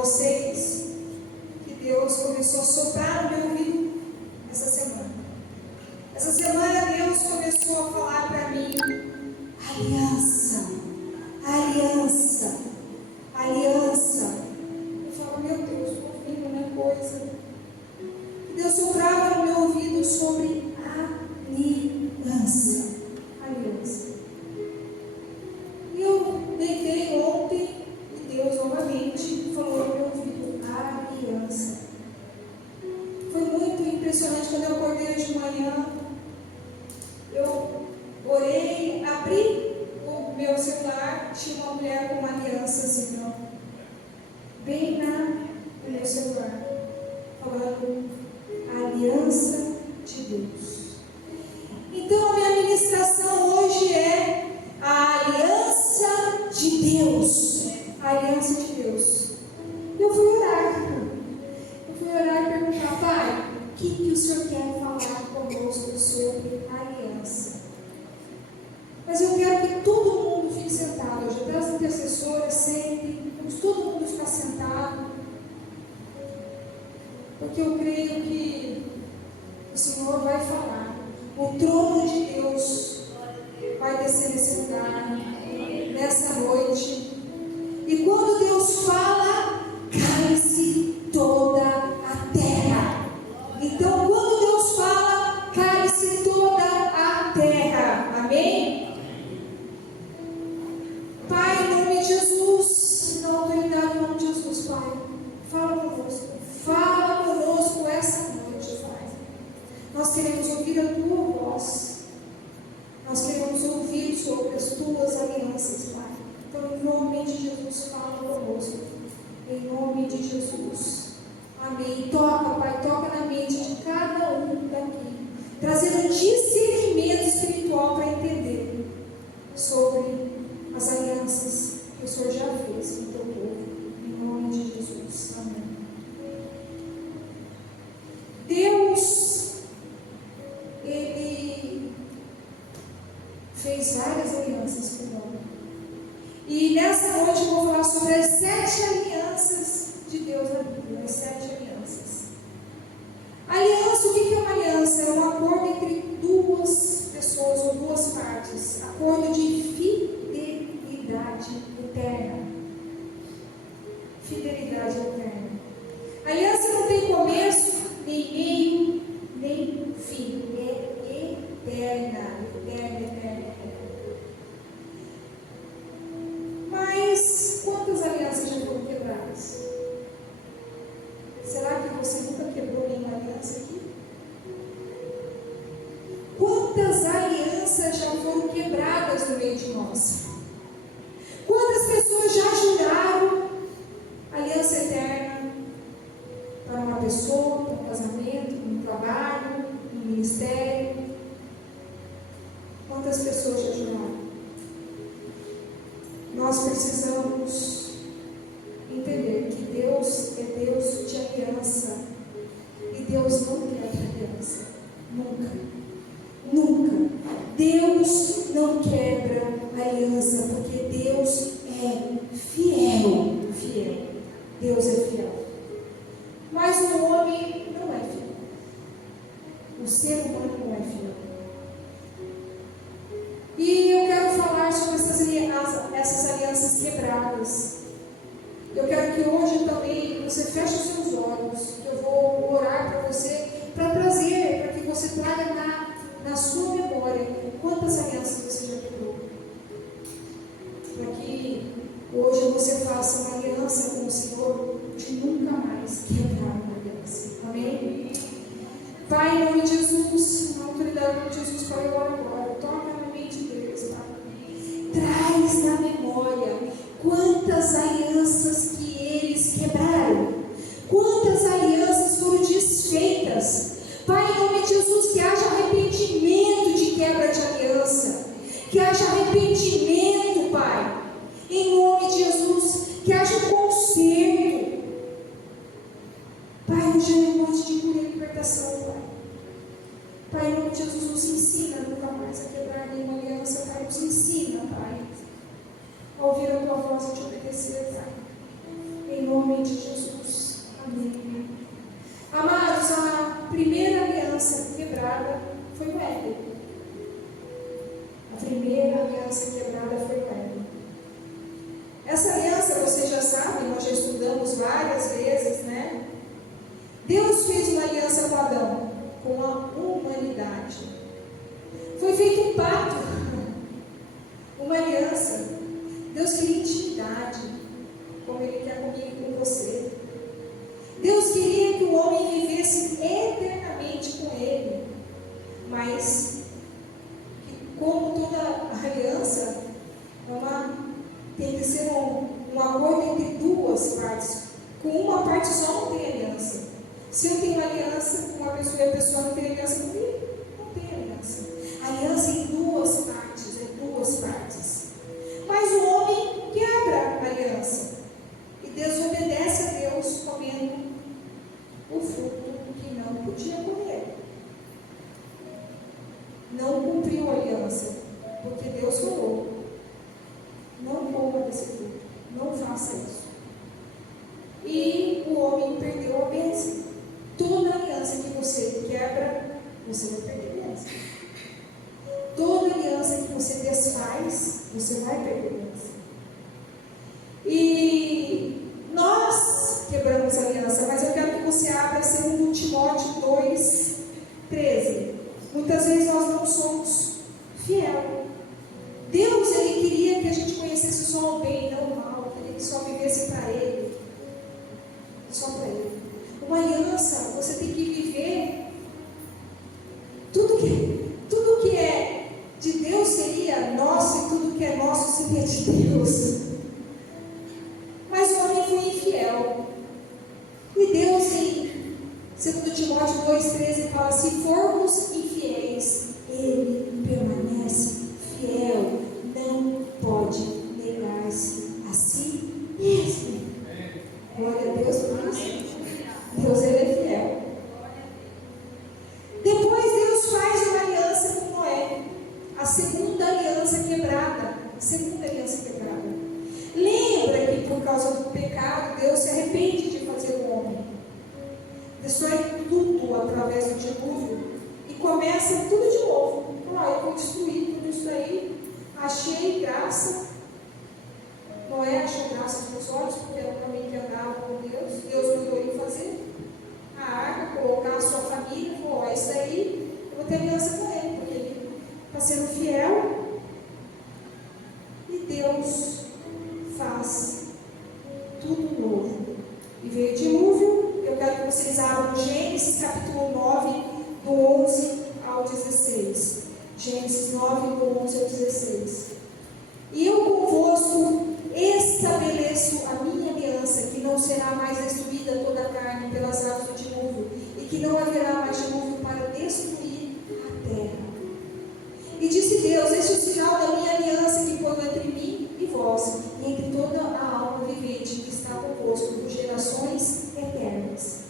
vocês que Deus começou a soprar no meu ouvido essa semana. Essa semana Deus começou a falar para mim: aliança, aliança, aliança. Eu falo: meu Deus, estou ouvindo uma coisa. E Deus soprava no meu ouvido sobre aliança, aliança. E eu deitei ontem e Deus novamente falou no meu ouvido: aliança. Foi muito impressionante. Quando eu acordei de manhã, eu orei, abri o meu celular, tinha uma mulher com uma aliança assim, ó, bem no meu celular, falando a aliança de Deus. Então a minha ministração hoje é a aliança de Deus. A aliança de Deus. Eu fui orar e perguntar: Pai, o que o Senhor quer falar conosco sobre a aliança? Mas eu quero que todo mundo fique sentado. Hoje até as intercessoras sempre, vamos todo mundo ficar sentado, porque eu creio que o Senhor vai falar. O trono de Deus vai descer nesse lugar, nessa noite. E quando Deus fala, cai-se toda a terra. Então, quando Deus fala, cai-se toda a terra. Amém? Pai, em nome de Jesus, na autoridade em nome de Jesus, Pai, fala conosco. Fala conosco essa noite, Pai. Nós queremos ouvir a Tua voz. Nós queremos ouvir sobre as Tuas alianças, Pai. Então, em nome de Jesus, fala conosco. Em nome de Jesus. Amém. Toca, Pai, toca na mente de cada um daqui, trazendo discernimento espiritual para entender sobre as alianças que o Senhor já fez com o teu povo. Em nome de Jesus. Amém. Deus, Ele fez várias alianças com o homem. E nessa noite eu vou falar sobre as 7 alianças de Deus na Bíblia. As 7 alianças. Aliança, o que é uma aliança? É um acordo entre duas pessoas ou duas partes. Acordo de fidelidade eterna. Fidelidade eterna. A aliança não tem começo, nem meio, nem fim. É eterna. Eterna, eterna. Mas quantas alianças já foram quebradas? Será que você nunca quebrou nenhuma aliança aqui? Quantas alianças já foram quebradas no meio de nós? Quantas pessoas já juraram aliança eterna para uma pessoa, para um casamento, para um trabalho, um ministério? Quantas pessoas já juraram? Nós precisamos entender que Deus é Deus de aliança. E Deus não quebra aliança. Nunca. Nunca. Deus não quebra aliança, porque Deus é fiel. Fiel. Deus é fiel. Mas o homem não é fiel. O ser humano não é fiel. E eu quero falar sobre essas alianças quebradas. Eu quero que hoje também você feche os seus olhos. Eu vou orar para você, para trazer, para que você traga na sua memória quantas alianças você já quebrou. Para que hoje você faça uma aliança com o Senhor de nunca mais quebrar uma aliança. Amém? Pai, em nome de Jesus, na autoridade de Jesus, Pai, eu oro agora. Toca na mente deles, Pai. Traz na memória quantas alianças que eles quebraram, quantas alianças foram desfeitas. Pai, em nome de Jesus, que haja arrependimento de quebra de aliança, que haja arrependimento, Pai, em nome de Jesus, que haja conserto. Pai, hoje é noite de cura e libertação, Pai. Pai, em nome de Jesus, nos ensina nunca mais a quebrar nenhuma aliança, Pai. Nos ensina, Pai, a ouvir a Tua voz e te obedecer, Pai. Em nome nome de Jesus. Amém. Amados, a primeira aliança quebrada foi o Éden. A primeira aliança quebrada foi o Éden. Essa aliança, vocês já sabem, nós já estudamos várias vezes, né? Deus fez uma aliança com Adão, com a humanidade. Foi feito um pacto, uma aliança. Deus queria intimidade, como Ele quer comigo e com você. Deus queria que o homem vivesse eternamente com Ele, mas, como toda aliança, tem que ser um acordo entre duas partes. Com uma parte só não tem aliança. Se eu tenho aliança com uma pessoa e a pessoa não tem aliança comigo, não tem aliança. Aliança em duas partes. Mas o homem quebra a aliança e desobedece a Deus comendo o fruto que não podia comer. Não cumpriu a aliança, porque Deus falou: não coma desse fruto, não faça isso. E o homem perdeu a bênção. Toda aliança que você quebra, você vai perder a bênção. Toda aliança que você desfaz, você vai perder a bênção. E nós quebramos a aliança, mas eu quero que você abra 2 Timóteo 2:13. Muitas vezes nós não somos fiel. Deus, Ele queria que a gente conhecesse só o bem, não o mal, queria que só vivesse para Ele. Só para Ele. Uma aliança, você tem que viver tudo que é de Deus seria nosso e tudo que é nosso seria de Deus. Mas o homem foi infiel. E Deus, em 2 Timóteo 2:13, fala: se formos infiéis, Ele permanece fiel, não pode negar-se a si mesmo. Glória a Deus por isso. Deus, Ele é fiel. Depois Deus faz uma aliança com Noé. A segunda aliança quebrada. Lembra que por causa do pecado, Deus se arrepende de fazer o homem. Destrói tudo através do dilúvio e começa tudo de novo. Eu vou destruir tudo isso aí. Achei graça. Noé achou graça nos olhos, porque era um homem que andava com Deus. Deus mandou ele fazer a arca, colocar a sua família. Falou: isso aí eu vou ter aliança com ele, porque ele está sendo fiel. E Deus faz tudo novo. E veio o dilúvio. Eu quero que vocês abram Gênesis capítulo 9, do 11 ao 16. Gênesis 9, do 11 ao 16. E eu convosco estabeleço a minha aliança, que não será mais destruída toda a carne pelas águas do dilúvio, e que não haverá mais dilúvio para destruir a terra. E disse Deus: este é o sinal da minha aliança que ponho entre mim e vós, e entre toda a alma vivente que está convosco por gerações eternas.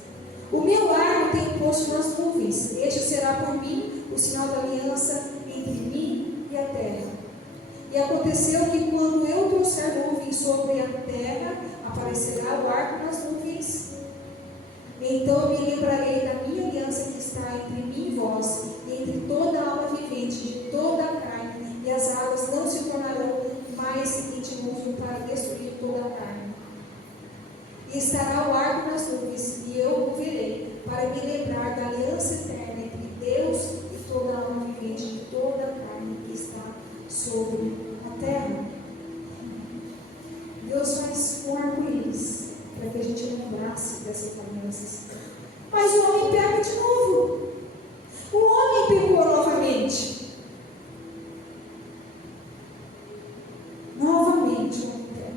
O meu arco tenho posto nas nuvens, este será por mim o sinal da aliança entre mim e a terra. E aconteceu que quando eu trouxer nuvens sobre a terra, aparecerá o arco nas nuvens. Então eu me lembrarei da minha aliança que está entre mim e vós, e entre toda a alma vivente, de toda a carne, e as águas não se tornarão mais em dilúvio para destruir toda a carne. E estará o arco nas nuvens, e eu o verei, para me lembrar da aliança eterna entre Deus e toda a alma vivente, de toda a carne que está sobre a terra. Deus faz um arco-íris para que a gente lembrasse dessas alianças. Mas o homem peca de novo. O homem pecou novamente. Novamente o homem peca.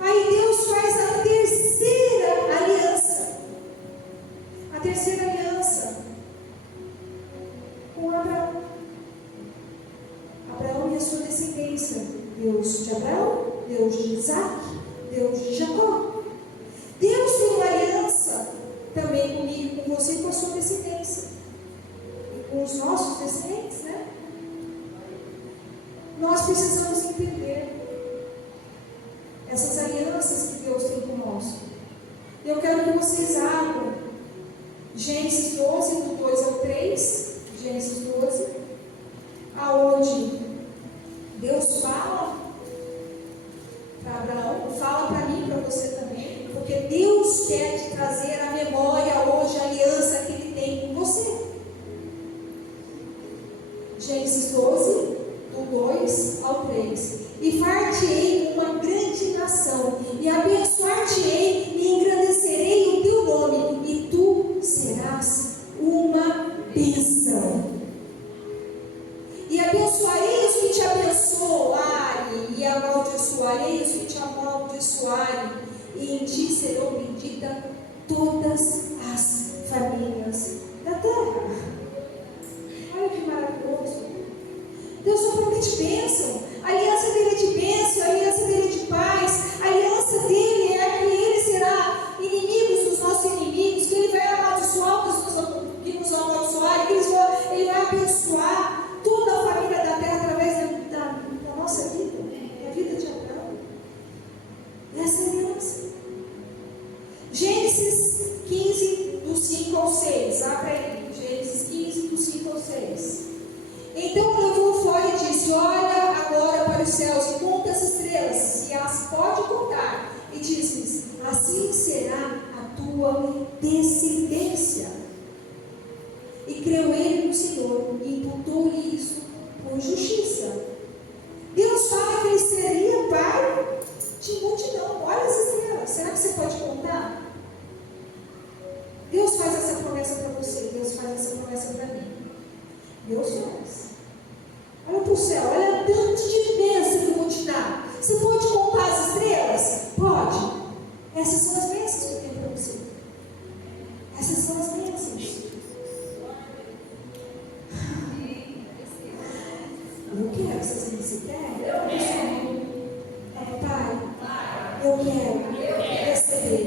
Aí Deus faz a terceira aliança. A terceira aliança com Abraão. Abraão e a sua descendência. Deus de Abraão, Deus de Isaac, Deus de Jacó. Deus tem uma aliança também comigo, com você e com a sua descendência. E com os nossos descendentes, né? Nós precisamos entender. essas alianças que Deus tem conosco. Eu quero que vocês abram Gênesis 12, do 2 ao 3, Gênesis 12, aonde Deus fala para Abraão, fala para mim, para você também, porque Deus quer te trazer à memória hoje a aliança que Ele tem com você. Gênesis 12, do 2 ao 3. E far-te-ei uma grande nação, e abençoar-te-ei, e engrandecerei o teu nome, e tu serás uma bênção. E abençoarei os que te abençoarem, e amaldiçoarei os que te amaldiçoarem, e em ti serão benditas todas as famílias da terra. Olha que maravilhoso. Deus só promete bênção. A aliança dele é de bênção, a aliança dele é de paz, a aliança dele é que ele será inimigo dos nossos inimigos, que ele vai amaldiçoar os que nos amaldiçoarem, que ele vai abençoar toda a família da terra através da nossa vida, da vida de Abraão. Essa é a aliança. Gênesis 15, do 5 ao 6. Abra aí. Gênesis 15, do 5 ao 6. Então levou fora e disse: olha agora para os céus e conta as estrelas, se as pode contar. E disse-lhes: assim será a tua descendência. E creu ele no Senhor, e imputou-lhe isso por justiça. Deus fala que ele seria pai de multidão. Olha as estrelas, será que você pode contar? Deus faz essa promessa para você, Deus faz essa promessa para mim. Deus faz. Olha para o céu, olha tanto de bênção que eu vou te dar. Você pode contar as estrelas? Pode. Essas são as bênçãos que eu tenho para você. Essas são as bênçãos. Eu quero essas bênçãos. Pai, eu quero receber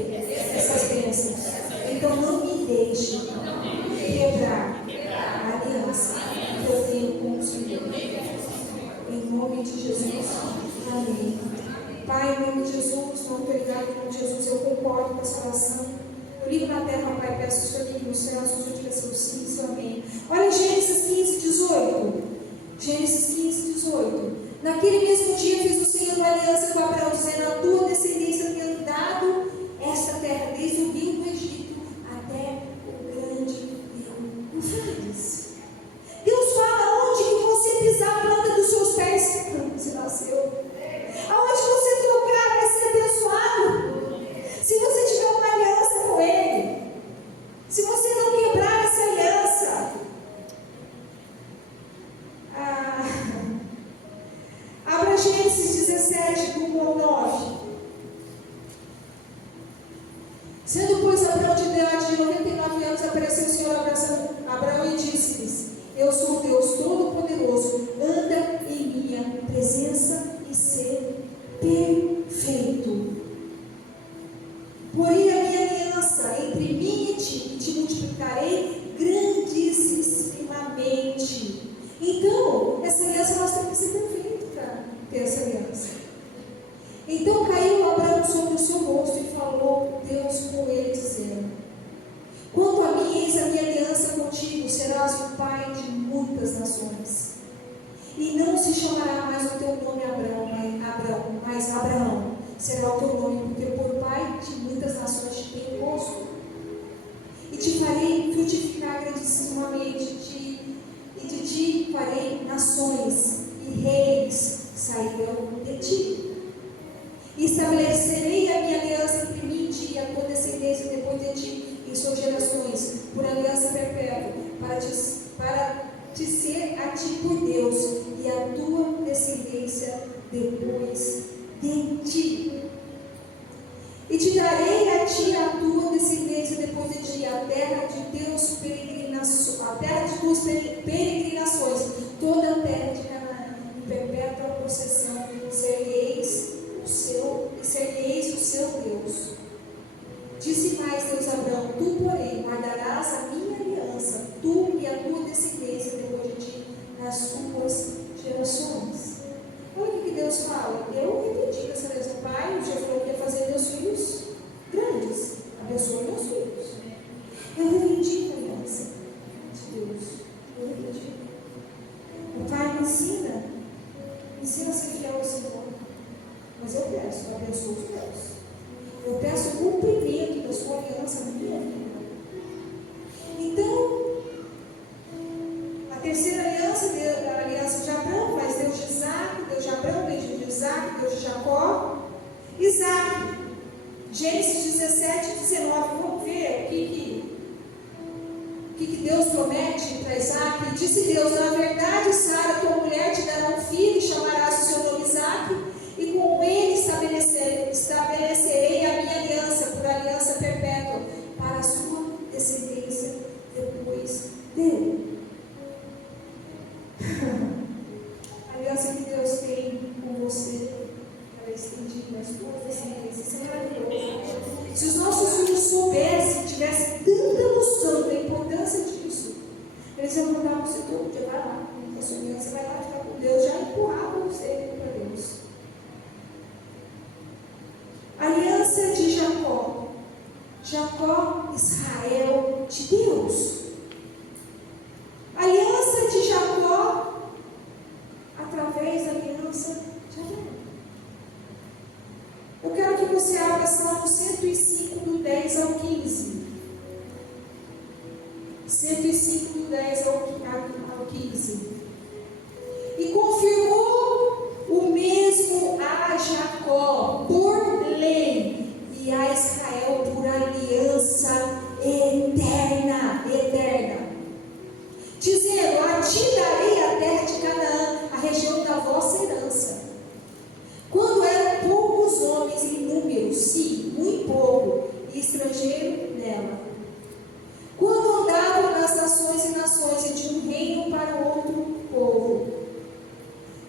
essas bênçãos. Então não me deixe quebrar a aliança que eu tenho com o Senhor. Em nome de Jesus. Amém. Pai, em nome de Jesus, muito obrigado, em nome de Jesus, eu concordo com essa oração. Eu ligo na terra, Pai, peço ao Senhor que nos será a sua direção, sim, seu amém. Olha Gênesis 15, 18. Gênesis 15, 18. Naquele mesmo dia fez o Senhor uma aliança com Abraão, dizendo: a tua descendência tem dado esta terra, desde o rio do Egito até o grande rio Eufrates. Deus fala: onde que você pisar a planta dos seus pés, você nasceu. Aonde você tocar vai ser abençoado. Se você tiver uma aliança com Ele, se você não quebrar essa aliança, abra Gênesis 17, do 1 ao 9. Sendo, pois, Abraão de idade de 99 anos, apareceu o Senhor a Abraão e disse-lhes: eu sou Deus Todo-Poderoso, anda em minha presença e ser perfeito. Porém a minha aliança entre mim e te multiplicarei grandissimamente. Então, essa aliança nós temos que ser perfeitos para ter essa aliança. Então caiu Abraão sobre o seu rosto e falou Deus com ele, dizendo: quanto a mim, eis a minha aliança contigo, serás o pai de muitas nações. E não se chamará mais o teu nome Abraão, mas Abraão será o teu nome, porque por pai de muitas nações te tenho posto. E te farei frutificar grandissimamente, e de ti farei nações, e reis sairão de ti. E estabelecerei a minha aliança entre mim e ti, e a tua descendência depois de ti, em suas gerações, por aliança perpétua, para te ser a ti por Deus, e a tua descendência depois de ti. E te darei a ti a tua descendência depois de ti, a terra de tuas peregrinações, toda a terra de Canaã, em perpétua possessão, sereis o seu Deus. Disse mais Deus a Abraão: tu, porém, guardarás a minha aliança, tu e a tua descendência depois de ti, nas tuas gerações. Olha o que Deus fala. Eu repeti essa mesma parte. pai já falou que ia fazer meus filhos grandes. Abençoa meus filhos. Eu reivindico a aliança de Deus. Eu reivindico. O pai me ensina a ser fiel ao Senhor. Mas eu peço, eu abençoo os meus. Eu peço o cumprimento da sua aliança na minha vida. Então, a terceira aliança, a aliança de Abraão, mas Deus de Isaac, Deus de Abraão, Deus de Isaac, Deus de Jacó. Isaac, Gênesis 17, 19. Vamos ver o que Deus promete para Isaac. E disse Deus: na verdade, Sara, tua mulher, te dará um filho, e chamarás o seu nome Isaac, e com ele estabelecerei a minha aliança, por aliança perpétua, para a sua descendência depois dele. A aliança que Deus tem com você, ela é estendida nas suas descendências. Isso é maravilhoso. Se os nossos filhos soubessem, tivessem tanta noção da importância disso, eles iam mandar você todo dia: vai lá, a sua aliança, vai lá ficar com Deus, já empurrava você para Deus. Aliança de Jacó. Jacó, Israel de Deus. Aliança de Jacó através da aliança de Abraão. Eu quero que você abra Salmo 105, do 10 ao 15. 105, do 10 ao 15. E confirmou o mesmo a Jacó por lei, e a Israel por aliança eterna, dizendo: a ti darei a terra de Canaã, a região da vossa herança. Quando eram poucos homens em número, sim, muito pouco, e estrangeiro nela. Quando andavam nas nações e nações, e de um reino para outro povo,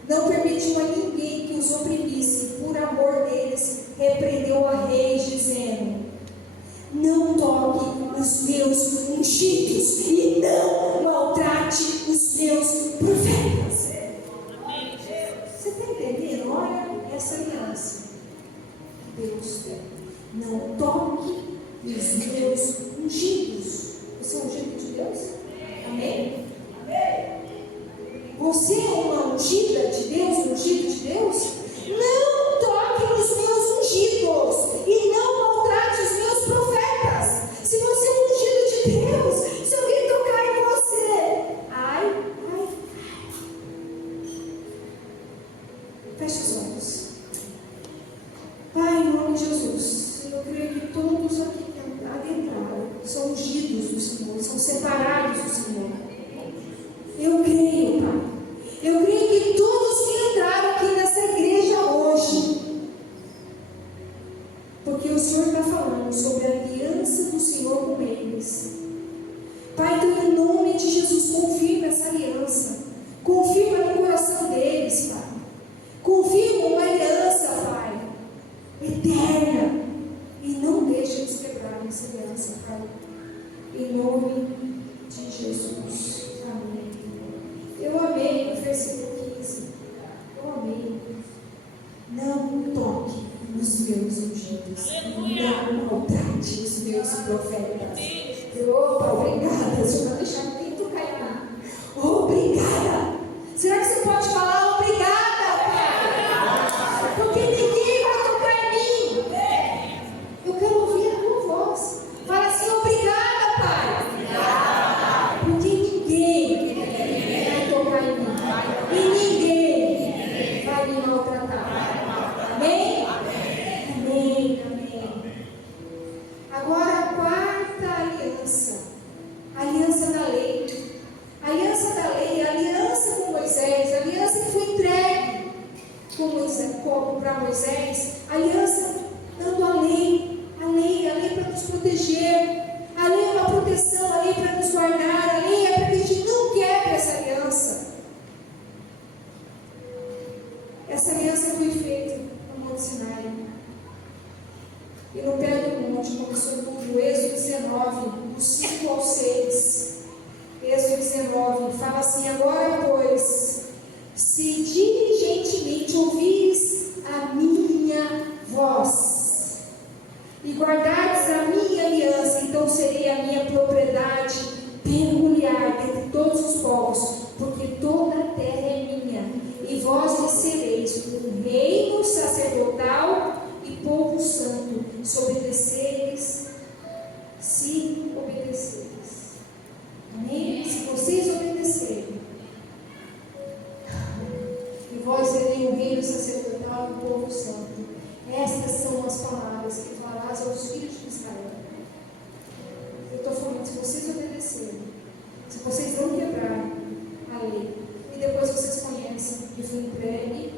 não permitiu a ninguém que os oprimisse. Por amor deles, repreendeu a reis, dizendo: não toque os meus ungidos, e não maltrate os meus profetas. Você está entendendo? Olha essa aliança que Deus tem. Não toque os meus ungidos. Você é ungido de Deus? Amém? Você é uma ungida de Deus, ungido de Deus? Não toque nos meus ungidos e não maltrate os meus profetas. Se você é ungido de Deus, se alguém tocar em você, ai. Feche os olhos. Pai, em nome de Jesus, eu creio que todos aqui que adentraram são ungidos do Senhor, são separados do Senhor. Eu creio, Pai. Eu creio que todos que entraram aqui nessa igreja hoje, porque o Senhor está falando sobre a aliança do Senhor com eles. Pai, então em nome de Jesus, confirma essa aliança. Confirma no coração deles, Pai. Confirma uma aliança, Pai, eterna. E não deixa eles quebrarem essa aliança, Pai. Em nome de Jesus. Amém. Eu amei o versículo 15. Eu amei. Não toque nos meus ungidos. Não maltrate os meus profetas. Opa, obrigada. O Senhor vai deixar ninguém tocar em nada. Obrigada. Será que você pode falar obrigada, Pai? Porque ninguém vai tocar em mim. Eu quero ouvir a tua voz. Fala assim: obrigada, Pai. Porque ninguém vai tocar em mim. E ninguém vai me maltratar. Amém? Amém. Agora a quarta aliança. A aliança da lei. A aliança da lei, a aliança com Moisés, a aliança que foi entregue para Moisés, a aliança dando a lei para nos proteger, a lei é uma proteção, a lei para nos guardar, a lei é para que a gente não quebre essa aliança. Essa aliança foi feita no Monte Sinai. E no pé do monte começou tudo. Êxodo 19, do 5 ao 6. Êxodo 19 fala assim: agora, pois, se diligentemente ouvires a minha vós, e guardardes a minha aliança, então serei a minha propriedade peculiar entre todos os povos, porque toda a terra é minha, e vós me sereis um reino sacerdotal e povo santo, se obedeceres, Amém? Se vocês obedecerem, e vós sereis um reino sacerdotal e povo santo. Estas são as palavras que falarás aos filhos de Israel. Eu estou falando, se vocês obedecerem, se vocês não quebrarem a lei, e depois vocês conhecem que foi entregue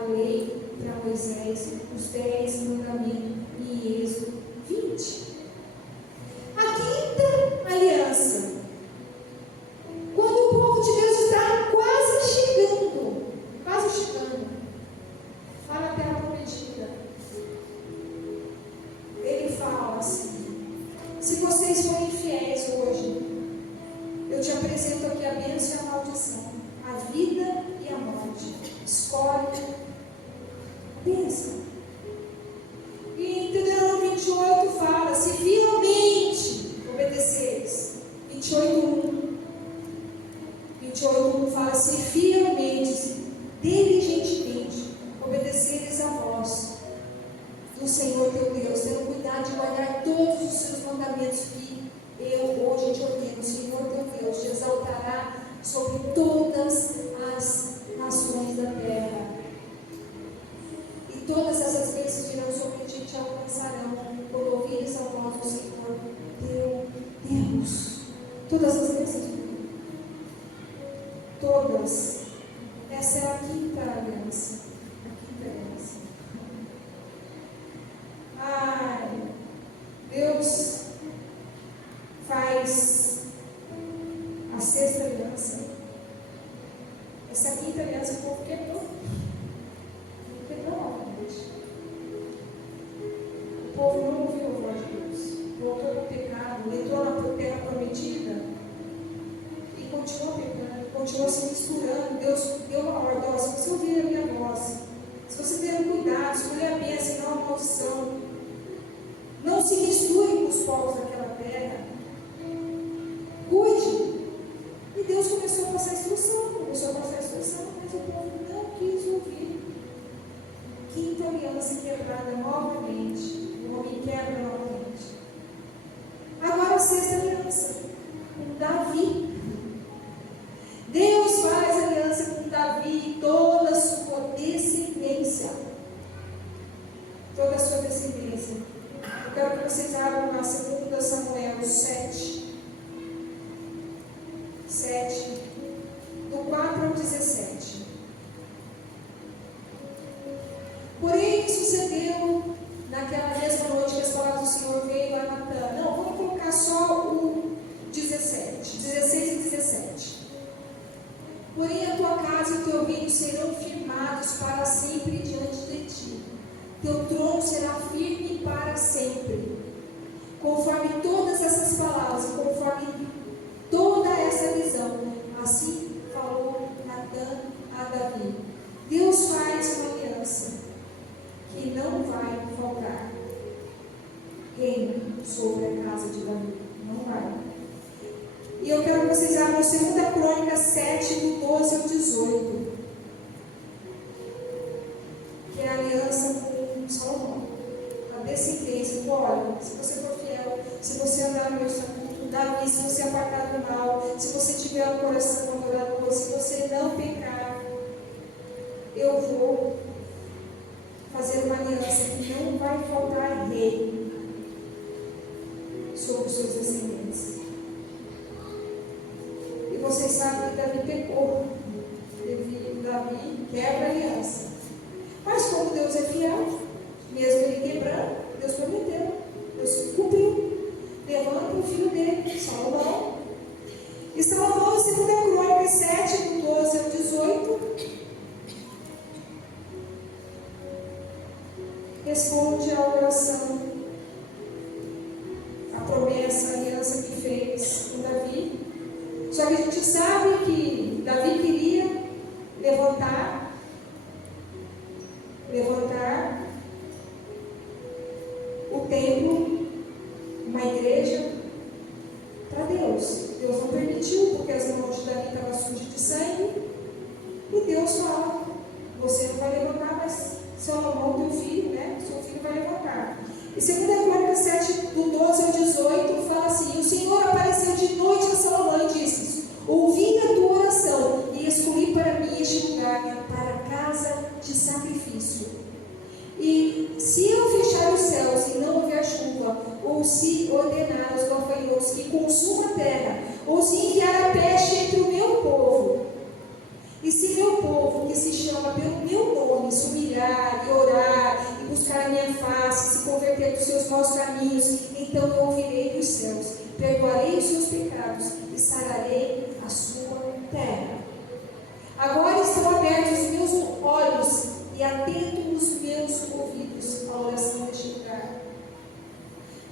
a lei para Moisés, os 10 mandamentos em Êxodo 20. A quinta aliança. Quando o povo de Deus está quase chegando para a terra prometida, ele fala assim: se vocês forem fiéis hoje, eu te apresento aqui a bênção e a maldição, a vida e a morte. Escolhe a bênção. E em Deuteronômio 28 fala: se fielmente obedeceres. 28:1 fala: se fielmente, diligentemente obedeceres a voz do Senhor teu Deus, tendo cuidado de guardar todos os seus mandamentos que eu hoje te ordeno, o Senhor teu Deus te exaltará sobre todas as nações da terra, e todas essas bênçãos virão sobre ti e te alcançarão quando ouvires a voz do Senhor teu Deus. Todas as bênçãos virão. Todas. Essa é a quinta aliança. Ai, Deus faz a sexta aliança. Essa quinta aliança o povo quebrou. Quebrou novamente. O povo não ouviu a voz de Deus. Voltou no pecado, entrou na terra prometida e continuou pecando, continuou se misturando. Deus deu uma ordem: se você ouvir a minha voz, se você ter cuidado, escolher a bênção e não a maldição, não se misture com os povos daquela terra, cuide. E Deus começou a passar instrução, mas o povo não quis ouvir. Quinta aliança quebrada novamente. O homem quebra novamente. Agora a sexta aliança, com Davi. Deus faz aliança com Davi e toda a sua descendência. Toda a sua descendência. Eu quero que vocês abram na 2 Samuel 7, do 4 ao 17. Porém, sucedeu naquela mesma noite que as palavras do Senhor veio a Natã. Não, vamos colocar só o 16 e 17. Porém, a tua casa e o teu reino serão firmados para sempre diante de ti. Teu trono será firme para sempre. Conforme todas essas palavras, conforme toda essa visão, assim falou Natã a Davi. Deus faz uma aliança que não vai faltar reino sobre a casa de Davi. Não vai. E eu quero que vocês abram 2 Crônicas 7, do 12 ao 18. Que é a aliança com Salomão. A descendência. Olha, se você for fiel, se você andar no meu estatuto, Davi, se você apartar do mal, se você tiver um coração adorador, se você não pecar, eu vou fazer uma aliança que não vai faltar rei sobre os seus descendentes. E vocês sabem que Davi pecou. Davi quebra a aliança. Mas como Deus é fiel, mesmo ele quebrando, Deus prometeu, Deus cumpriu. Levanta o filho dele, Salomão. E Salomão, em 2 Crônicas 7, do 12 ao 18, responde à oração o templo, uma igreja, para Deus. Deus não permitiu, porque as mãos de Davi estavam sujas de sangue. E Deus fala: você não vai levantar, mas Salomão, teu filho, né? Seu filho vai levantar. E 2 Crônicas 7, do 12 ao 18, fala assim: o Senhor apareceu de noite a Salomão e disse: ouvi a tua oração e escolhi para mim este lugar, para casa de sacrifício. E se eu fechar os céus e não houver chuva, ou se ordenar aos gafanhotos que consumam a terra, ou se enviar a peste entre o meu povo, e se meu povo, que se chama pelo meu nome, se humilhar e orar, e buscar a minha face, se converter dos seus maus caminhos, então eu ouvirei dos céus, perdoarei os seus pecados e sararei a sua terra. Agora estão abertos os meus olhos e atentos os meus ouvidos à oração deste lugar.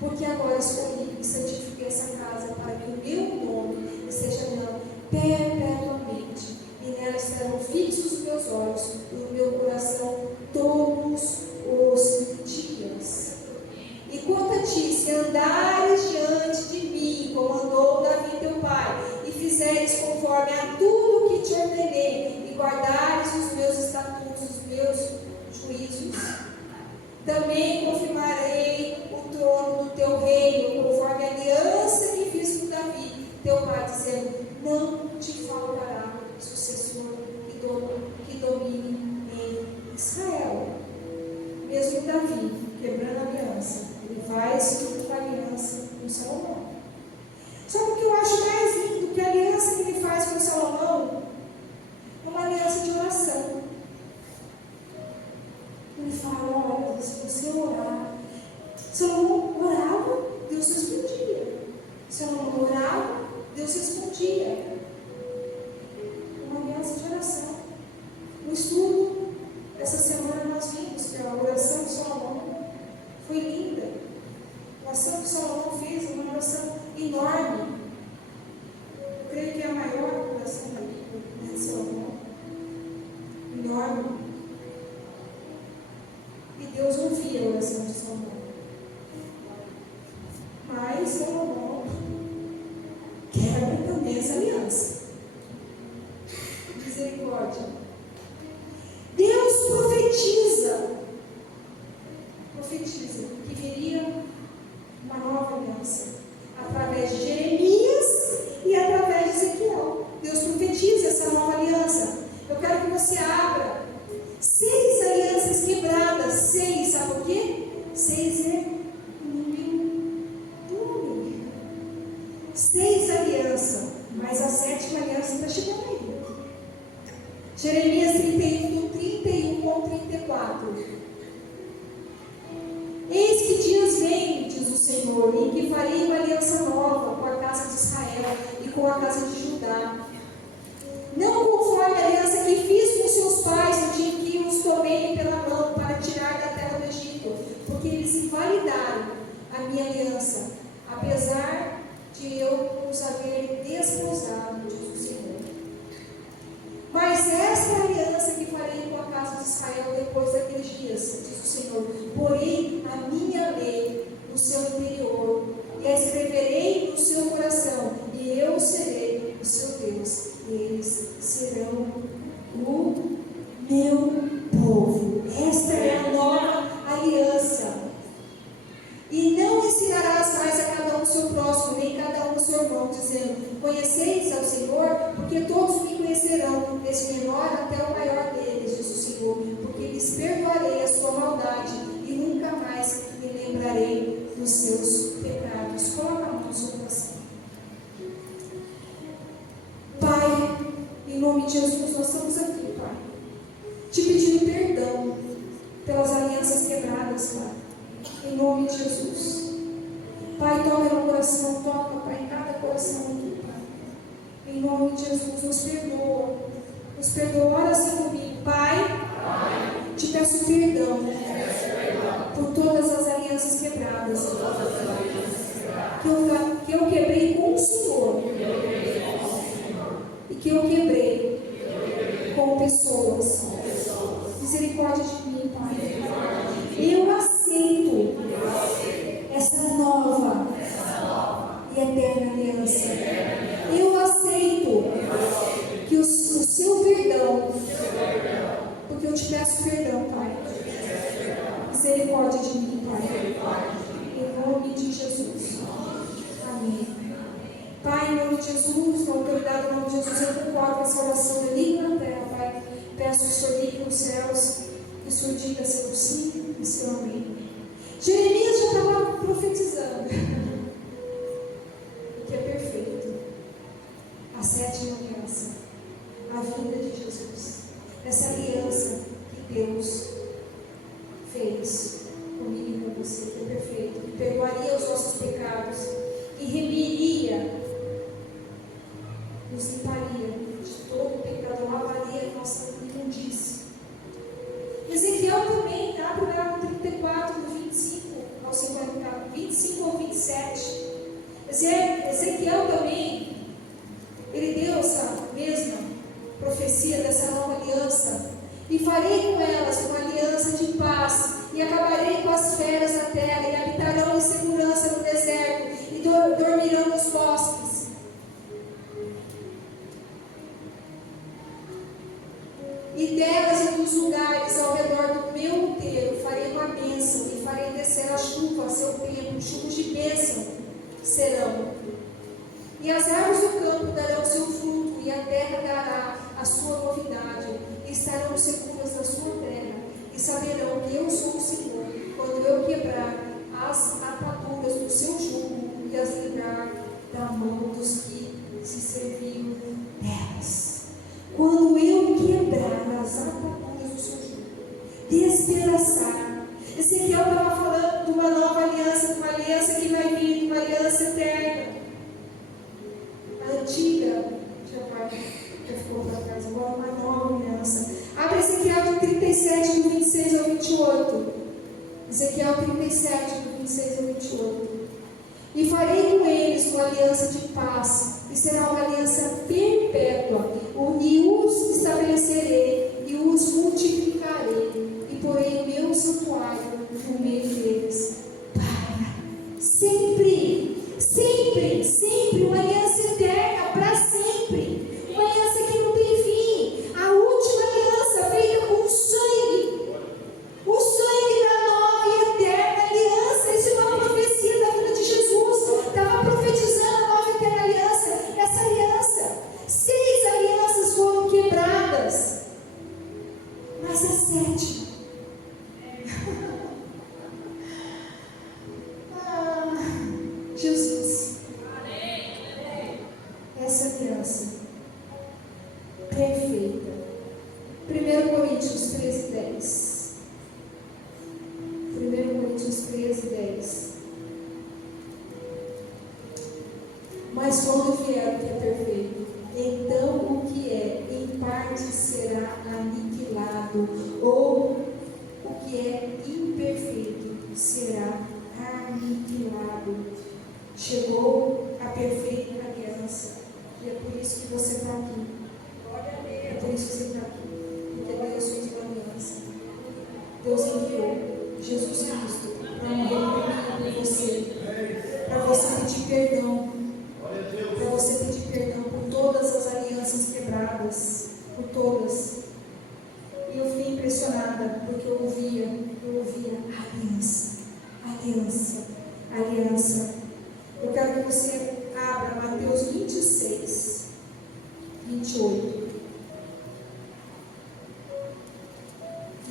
Porque agora escolhi e santifiquei essa casa para que o meu nome esteja nela perpetuamente. E nela estarão fixos os meus olhos e o meu coração todos os dias. E quanto a ti, se andares diante de mim, como andou Davi teu pai, e fizeres conforme a tudo que te ordenei, e guardares os meus estatutos, os meus juízos, também confirmarei o trono do teu reino, conforme a aliança que fiz com Davi teu pai, dizendo: não te faltará sucessor que domine em Israel. Mesmo Davi quebrando a aliança, ele vai escutar a aliança com Salomão. Só que o que eu acho mais lindo, que a aliança que ele faz com Salomão é uma aliança de oração. Ele fala: olha, se você orar, Salomão orava, Deus respondia. Salomão orava, Deus respondia. Uma aliança de oração. No estudo, essa semana nós vimos que a oração de Salomão foi linda. A oração que Salomão fez é uma oração enorme. Eu creio que é a maior oração da Bíblia, de Salomão. Enorme. E Deus ouvia a oração de Salomão. Mas Salomão quebra também essa aliança. Misericórdia. Deus profetiza que viria uma nova aliança através de Jeremias e através de Ezequiel. Deus profetiza essa nova aliança. Eu quero que você abra 6 alianças quebradas. 6, sabe por quê? 6 é número. 6 alianças, mas a 7ª aliança está chegando aí. Jeremias 31, do 31 ao 34. Eis que dias vêm, diz o Senhor, em que farei uma aliança nova com a casa de Israel e com a casa de Judá. Não conforme a aliança que fiz com seus pais no dia em que os tomei pela mão para tirar da terra do Egito, porque eles invalidaram a minha aliança, apesar de eu os haver desposado, diz o Senhor. Mas esta é a aliança que farei com a casa de Israel depois daqueles dias, diz o Senhor. Porém, a minha lei no seu interior, e a escreverei no seu coração, e eu serei o seu Deus, e eles serão o meu povo. Esta é a nova aliança. E não ensinarás mais a cada um o seu próximo, nem cada um o seu irmão, dizendo: conheceis ao Senhor, porque todos me conhecerão, desde o menor até o maior deles, diz o Senhor, porque lhes perdoarei a sua maldade e nunca mais me lembrarei dos seus pecados. Coloca a mão no seu coração. Pai, em nome de Jesus, nós estamos aqui, Pai, te pedindo perdão pelas alianças quebradas, Pai. Em nome de Jesus. Pai, toca no coração, toca, Pai, em cada coração aqui, Pai. Em nome de Jesus, nos perdoa. Nos perdoa, ora assim comigo. Pai, te peço perdão por todas as alianças quebradas que eu quebrei com o Senhor e que eu quebrei com pessoas. Misericórdia de mim, Pai. Eu aceito peço perdão, Pai. Misericórdia de mim, Pai. Em nome de Jesus. Amém. Pai, em nome de Jesus, na autoridade do nome de Jesus, eu concordo com essa oração ali na terra, Pai. Peço que o Senhor ligue nos céus, que o Senhor diga seu sim e seu amém. Jeremias já estava profetizando o que é perfeito, a sétima aliança, a vinda de Jesus, essa aliança que Deus fez comigo e com você, que é perfeito, que perdoaria os nossos pecados, que remiria, nos limparia de todo o pecado, lavaria a nossa imundície. Ezequiel também, abre lá no 34, do 25 ao 50, 25 ao 27. Ezequiel também, ele deu essa mesma profecia dessa nova aliança. E farei com elas uma aliança de paz, e acabarei com as feras da terra, e habitarão em segurança no deserto, e dormirão nos bosques. E delas e dos lugares ao redor do meu outeiro farei uma bênção, e farei descer a chuva a seu templo, chuvas de bênção serão. E as árvores do campo darão seu fruto, e a terra dará a sua novidade, e estarão seguras na sua terra, e saberão que eu sou o Senhor, quando eu quebrar as ataduras do seu jugo, e as livrar da mão dos que se serviram delas. Quando eu quebrar as ataduras do seu jugo, despedaçar. Ezequiel estava falando de uma nova aliança, de uma aliança que vai vir, de uma aliança eterna. A antiga já ficou para trás, agora uma nova aliança. Abre Ezequiel 37, do 26 ao 28. Ezequiel 37, do 26 ao 28. E farei com eles uma aliança de paz, e será uma aliança perpétua, e os estabelecerei, e os multiplicarei, e porei o meu santuário no meio deles, para sempre, sempre, sempre, uma aliança eterna, para sempre, uma aliança que não tem fim, a última aliança feita com o sangue da nova e eterna aliança. Isso é uma profecia da vida de Jesus, estava profetizando a nova e eterna aliança. Essa aliança, 6 alianças foram quebradas, mas a 7ª, Jesus, essa aliança perfeita. 1 Coríntios 13:10. 1 Coríntios 13:10. Mas quando vier o que é perfeito, então o que é em parte será aniquilado, ou o que é imperfeito será aniquilado. Chegou a perfeita aliança, e é por isso que você está aqui. É por isso que você está aqui, porque Deus fez uma aliança. Deus enviou Jesus Cristo para morrer por você, para você pedir perdão, para você pedir perdão por todas as alianças quebradas, por todas. E eu fiquei impressionada, porque eu ouvia aliança. Eu quero que você abra Mateus 26, 28.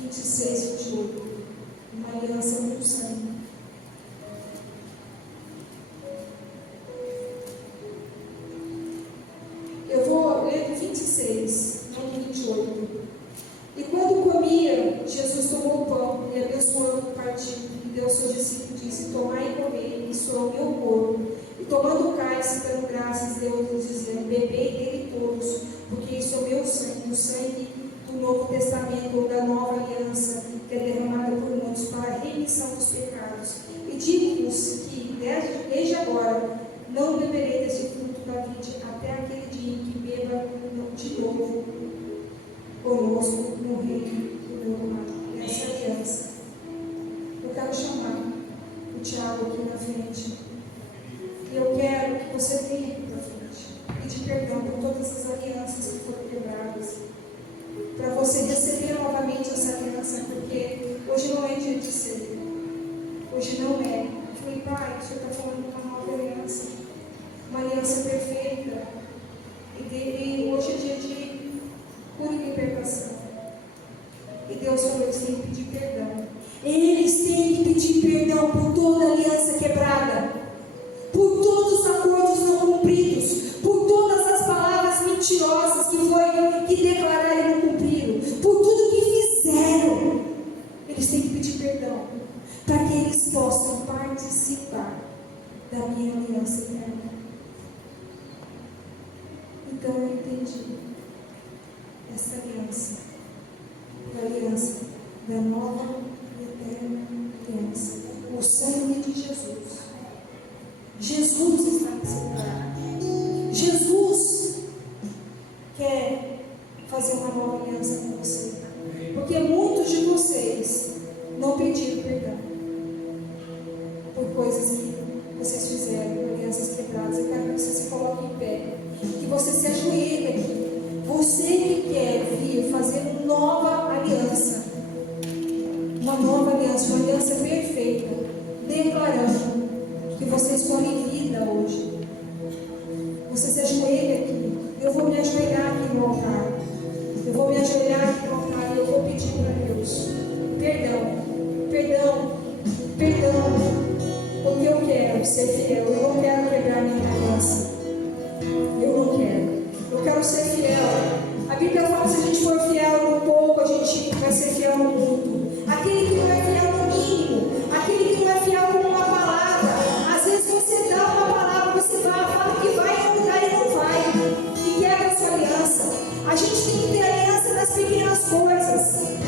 26, 28. Uma aliança com o sangue. Eu vou ler do 26, não do 28. E quando comia, Jesus tomou o pão e abençoando, partiu, e deu aos seus discípulos, disse: tomai e comei, isso é o meu corpo. E tomando o cálice, dando graças, deu-lhes, dizendo: bebei dele todos, porque isso é o meu sangue, o sangue do Novo Testamento, ou da nova aliança, que é derramada por muitos para a remissão dos pecados. E digo-vos que, desde agora, não beberei desse fruto da vide, até aquele dia em que beba de novo conosco no reino do meu Pai. Essa aliança. Eu quero chamar o Tiago aqui na frente. E eu quero que você venha aqui para frente. Pedir perdão por todas as alianças que foram quebradas. Para você receber novamente essa aliança. falei, Pai, o Senhor está falando de uma nova aliança. Uma aliança perfeita. E hoje é dia de cura e libertação. E Deus falou, eles têm que pedir perdão. Eles têm que pedir perdão por toda a aliança quebrada, por todos os acordos não cumpridos, por todas as palavras mentirosas que declararam e não cumpriram, por tudo que fizeram. Eles têm que pedir perdão, para que eles possam participar da minha aliança eterna. Então eu entendi essa aliança, a aliança da nova e eterna aliança, o sangue de Jesus. Jesus está nesse lugar. Jesus quer fazer uma nova aliança com você, porque muitos de vocês não pediram perdão por coisas que vocês fizeram, alianças quebradas. Eu quero que você se coloque em pé, que você se ajoelhe aqui. Você que quer vir fazer uma nova aliança, uma aliança perfeita, declarando que você escolhe vida hoje. Você se ajoelha aqui. Eu vou me ajoelhar aqui no altar. Eu vou me ajoelhar aqui no altar e eu vou pedir para Deus perdão, porque eu quero ser fiel. Eu não quero quebrar minha aliança. Eu quero ser fiel. A Bíblia fala que se a gente for fiel no pouco, a gente vai ser fiel no muito. Aquele que não é fiel no mínimo, aquele que não é fiel com uma palavra, às vezes você dá uma palavra, você fala que vai em um lugar e não vai, e quebra essa aliança. A gente tem que ter aliança nas pequenas coisas.